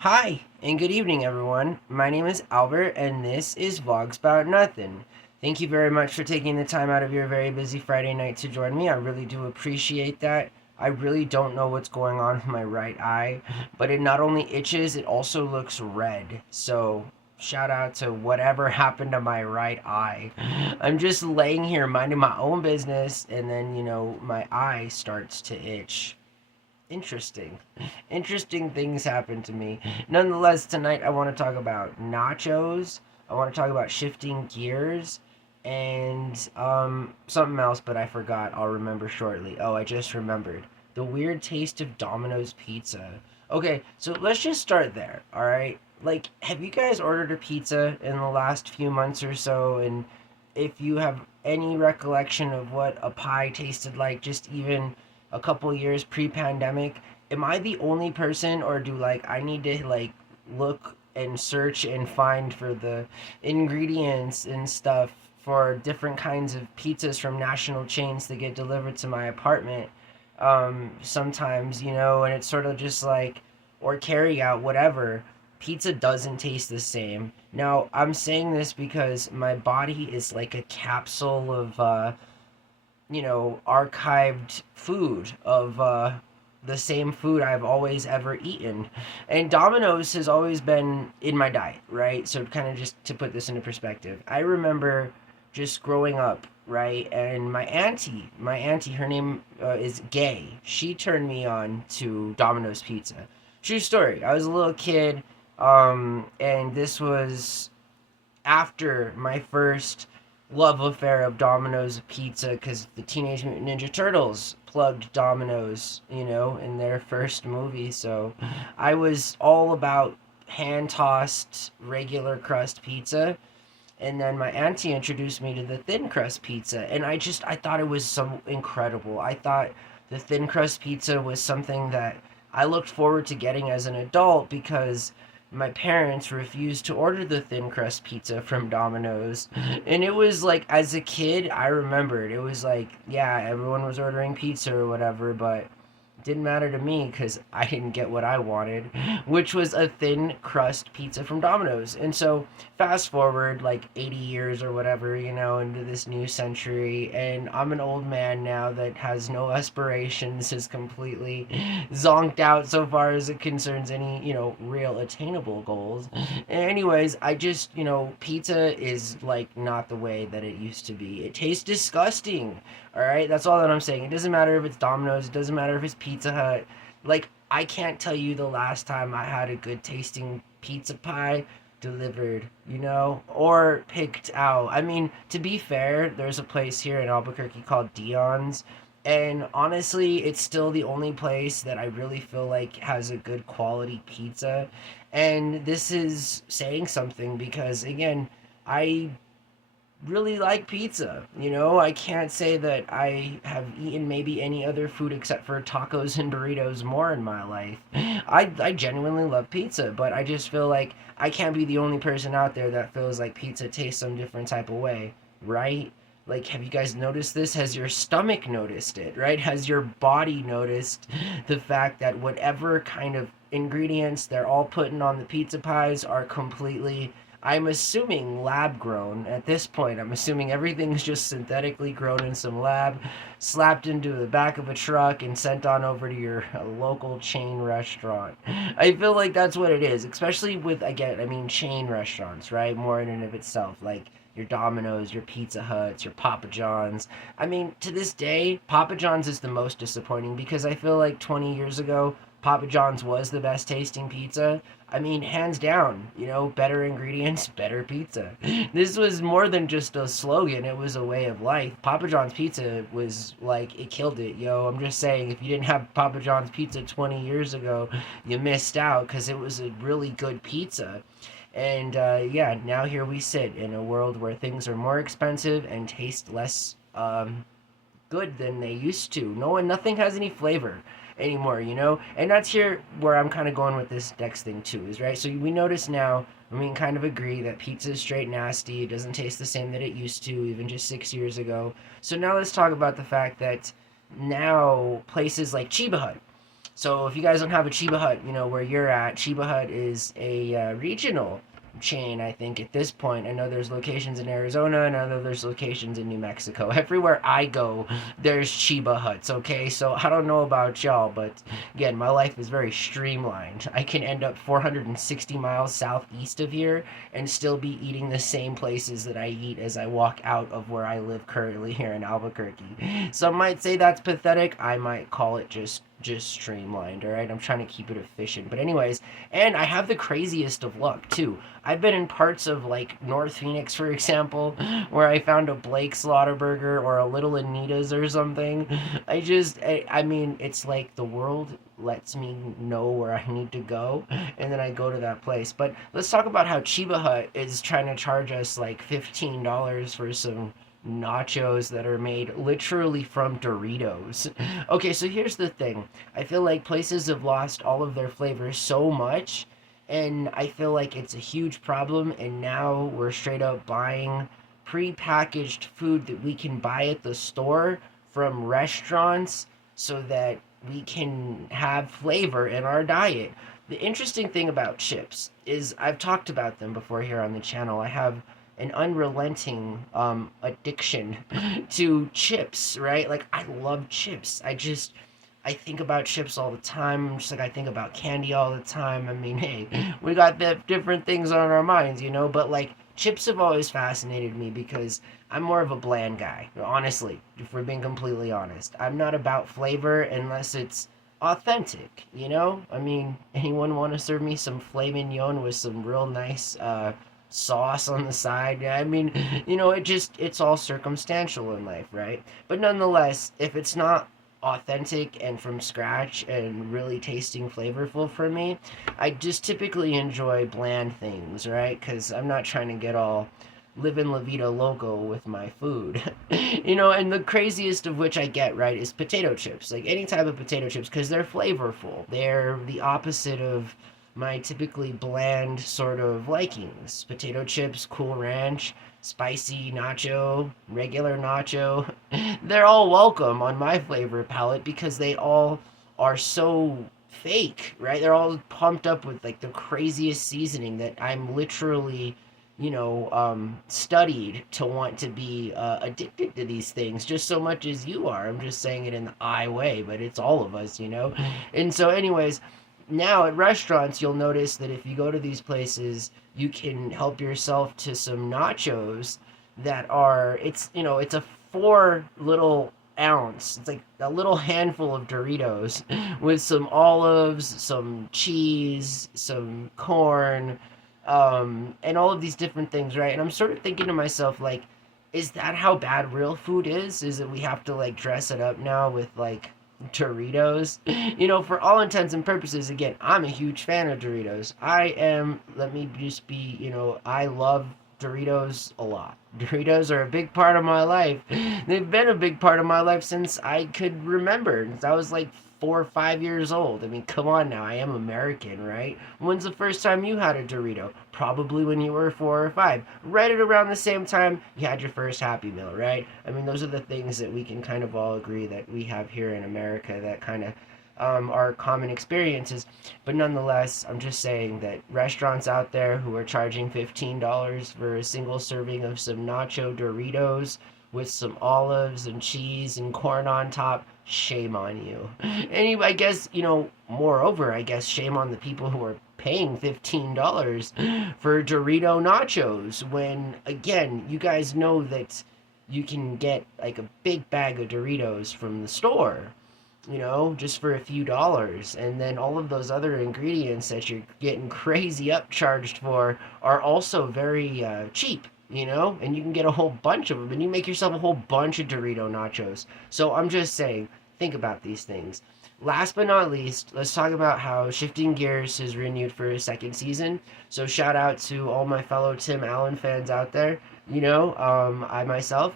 Hi, and good evening, everyone. My name is Albert, and this is Vlogs About Nothing. Thank you very much for taking the time out of your very busy Friday night to join me. I really do appreciate that. I really don't know what's going on with my right eye, but it not only itches, it also looks red. So, shout out to whatever happened to my right eye. I'm just laying here minding my own business, and then, my eye starts to itch. Interesting. Interesting things happen to me. Nonetheless, tonight I want to talk about nachos. I want to talk about shifting gears and something else, but I forgot. I'll remember shortly. Oh, I just remembered. The weird taste of Domino's pizza. Okay, so let's just start there, all right? Like, have you guys ordered a pizza in the last few months or so? And if you have any recollection of what a pie tasted like, just even a couple years pre-pandemic, am I the only person, or do like I need to like look and search and find for the ingredients and stuff for different kinds of pizzas from national chains that get delivered to my apartment sometimes, and it's sort of just like, or carry out, whatever. Pizza doesn't taste the same. Now, I'm saying this because my body is like a capsule of archived food of the same food I've always ever eaten. And Domino's has always been in my diet, right? So kind of just to put this into perspective, I remember just growing up, right? And my auntie, her name is Gay. She turned me on to Domino's Pizza. True story. I was a little kid, and this was after my first love affair of Domino's pizza because the Teenage Mutant Ninja Turtles plugged Domino's, in their first movie. So I was all about hand tossed regular crust pizza. And then my auntie introduced me to the thin crust pizza. And I thought it was so incredible. I thought the thin crust pizza was something that I looked forward to getting as an adult because my parents refused to order the thin crust pizza from Domino's. And it was like, as a kid, I remembered. It was like, yeah, everyone was ordering pizza or whatever, but it didn't matter to me because I didn't get what I wanted, which was a thin crust pizza from Domino's. And so, fast forward like 80 years or whatever, into this new century, and I'm an old man now that has no aspirations, is completely zonked out so far as it concerns any, real attainable goals. Anyways, I just, pizza is like not the way that it used to be. It tastes disgusting. All right, that's all that I'm saying. It doesn't matter if it's Domino's, it doesn't matter if it's Pizza Hut. Like, I can't tell you the last time I had a good tasting pizza pie delivered, or picked out. I mean, to be fair, there's a place here in Albuquerque called Dion's, and honestly, it's still the only place that I really feel like has a good quality pizza. And this is saying something because, again, I really like pizza. I can't say that I have eaten maybe any other food except for tacos and burritos more in my life. I genuinely love pizza, but I just feel like I can't be the only person out there that feels like pizza tastes some different type of way, right? Like, have you guys noticed this? Has your stomach noticed it, right? Has your body noticed the fact that whatever kind of ingredients they're all putting on the pizza pies are completely, I'm assuming, lab grown at this point. I'm assuming everything's just synthetically grown in some lab, slapped into the back of a truck, and sent on over to your local chain restaurant. I feel like that's what it is, especially with, again, I mean, chain restaurants, right? More in and of itself. Like your Domino's, your Pizza Huts, your Papa John's. I mean, to this day, Papa John's is the most disappointing because I feel like 20 years ago, Papa John's was the best tasting pizza. I mean, hands down, better ingredients, better pizza. This was more than just a slogan, it was a way of life. Papa John's pizza was like, it killed it, yo. I'm just saying, if you didn't have Papa John's pizza 20 years ago, you missed out because it was a really good pizza. And yeah, now here we sit in a world where things are more expensive and taste less good than they used to. Nothing has any flavor anymore, And that's here where I'm kind of going with this next thing too, is right. So we notice now, and we can kind of agree that pizza is straight nasty. It doesn't taste the same that it used to, even just 6 years ago. So now let's talk about the fact that now places like Chiba Hut. So if you guys don't have a Chiba Hut, where you're at, Chiba Hut is a regional chain, I think, at this point. I know there's locations in Arizona, and I know there's locations in New Mexico. Everywhere I go, there's Chiba Huts, okay? So I don't know about y'all, but again, my life is very streamlined. I can end up 460 miles southeast of here and still be eating the same places that I eat as I walk out of where I live currently here in Albuquerque. Some might say that's pathetic. I might call it just streamlined, all right? I'm trying to keep it efficient. But anyways, and I have the craziest of luck too. I've been in parts of like North Phoenix, for example, where I found a Blake Slaughterburger or a Little Anita's or something. I mean, it's like the world lets me know where I need to go, and then I go to that place. But let's talk about how Chiba Hut is trying to charge us like $15 for some nachos that are made literally from Doritos. Okay, so here's the thing. I feel like places have lost all of their flavors so much, and I feel like it's a huge problem, and now we're straight up buying pre-packaged food that we can buy at the store from restaurants so that we can have flavor in our diet. The interesting thing about chips is I've talked about them before here on the channel. I have an unrelenting addiction to chips, right? Like I love chips. I think about chips all the time, just like I think about candy all the time. I mean, hey, we got different things on our minds, but like chips have always fascinated me because I'm more of a bland guy, honestly, if we're being completely honest. I'm not about flavor unless it's authentic. I mean, anyone want to serve me some filet mignon with some real nice sauce on the side? I mean, it's all circumstantial in life, right? But nonetheless, if it's not authentic and from scratch and really tasting flavorful for me, I just typically enjoy bland things, right? Because I'm not trying to get all living La Vida Loco with my food. And the craziest of which I get, right, is potato chips. Like any type of potato chips, because they're flavorful. They're the opposite of my typically bland sort of likings. Potato chips, Cool Ranch, spicy nacho, regular nacho. They're all welcome on my flavor palette because they all are so fake, right? They're all pumped up with like the craziest seasoning that I'm literally studied to want to be addicted to these things just so much as you are. I'm just saying it in the I way, but it's all of us. And so, anyways, now at restaurants, you'll notice that if you go to these places, you can help yourself to some nachos that are, it's a four little ounce. It's like a little handful of Doritos with some olives, some cheese, some corn, and all of these different things, right? And I'm sort of thinking to myself, like, is that how bad real food is? Is that we have to like dress it up now with like Doritos? For all intents and purposes, again, I'm a huge fan of Doritos. Let me just be, I love Doritos a lot. Doritos are a big part of my life. They've been a big part of my life since I could remember. Since I was like 4 or 5 years old. I mean, come on now. I am American, right? When's the first time you had a Dorito? Probably when you were 4 or 5. Right at around the same time you had your first Happy Meal, right? I mean, those are the things that we can kind of all agree that we have here in America that kind of are common experiences. But nonetheless, I'm just saying that restaurants out there who are charging $15 for a single serving of some nacho Doritos with some olives and cheese and corn on top, shame on you. And I guess, moreover, I guess shame on the people who are paying $15 for Dorito nachos when, again, you guys know that you can get like a big bag of Doritos from the store, just for a few dollars. And then all of those other ingredients that you're getting crazy upcharged for are also very cheap. And you can get a whole bunch of them, and you make yourself a whole bunch of Dorito nachos. So I'm just saying, think about these things. Last but not least, let's talk about how Shifting Gears is renewed for a second season. So shout out to all my fellow Tim Allen fans out there. I myself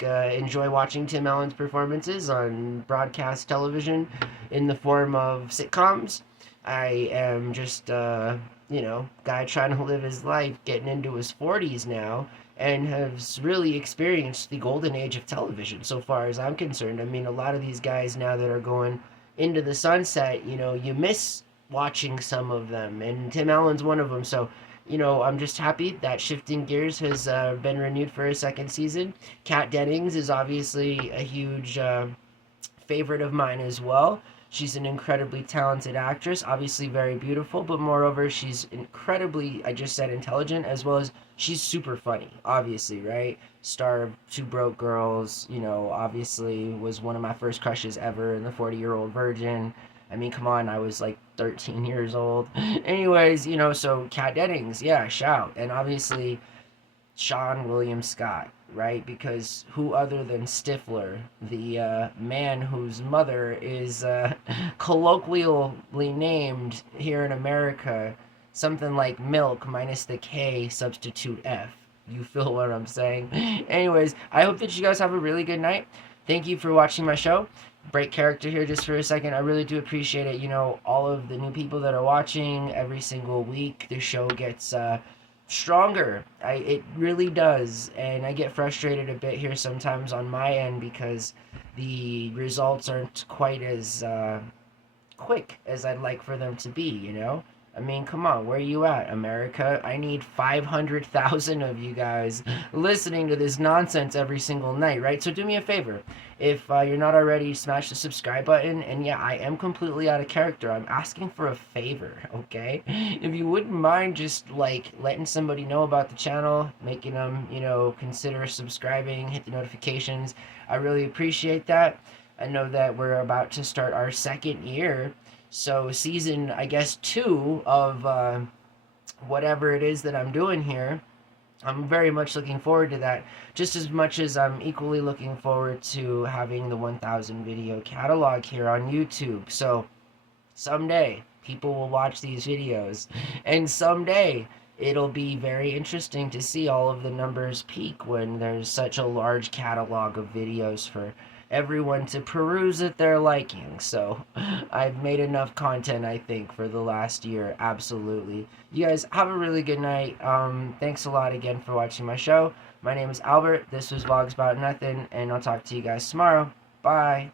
enjoy watching Tim Allen's performances on broadcast television in the form of sitcoms. I am just guy trying to live his life, getting into his 40s now, and has really experienced the golden age of television so far as I'm concerned. I mean, a lot of these guys now that are going into the sunset, you miss watching some of them, and Tim Allen's one of them. So, I'm just happy that Shifting Gears has been renewed for a second season. Kat Dennings is obviously a huge favorite of mine as well. She's an incredibly talented actress, obviously very beautiful, but moreover, she's incredibly, I just said, intelligent, as well as she's super funny, obviously, right? Star of Two Broke Girls, obviously was one of my first crushes ever in The 40-Year-Old Virgin. I mean, come on, I was like 13 years old. Anyways, so Kat Dennings, yeah, shout. And obviously, Sean William Scott, right? Because who other than Stifler, the man whose mother is colloquially named here in America something like milk minus the K, substitute F. You feel what I'm saying? Anyways, I hope that you guys have a really good night. Thank you for watching my show. Break character here just for a second. I really do appreciate it. All of the new people that are watching every single week. The show gets stronger. It really does, and I get frustrated a bit here sometimes on my end because the results aren't quite as quick as I'd like for them to be. I mean, come on, where are you at, America? I need 500,000 of you guys listening to this nonsense every single night, right? So do me a favor. If you're not already, smash the subscribe button. And yeah, I am completely out of character. I'm asking for a favor, okay? If you wouldn't mind just, like, letting somebody know about the channel, making them, consider subscribing, hit the notifications. I really appreciate that. I know that we're about to start our second year, so season, I guess, 2 of whatever it is that I'm doing here. I'm very much looking forward to that, just as much as I'm equally looking forward to having the 1,000 video catalog here on YouTube. So someday people will watch these videos, and someday it'll be very interesting to see all of the numbers peak when there's such a large catalog of videos for everyone to peruse at their liking. So I've made enough content, I think, for the last year. Absolutely. You guys have a really good night. Thanks a lot again for watching my show. My name is Albert. This was Vlogs About Nothing, and I'll talk to you guys tomorrow. Bye.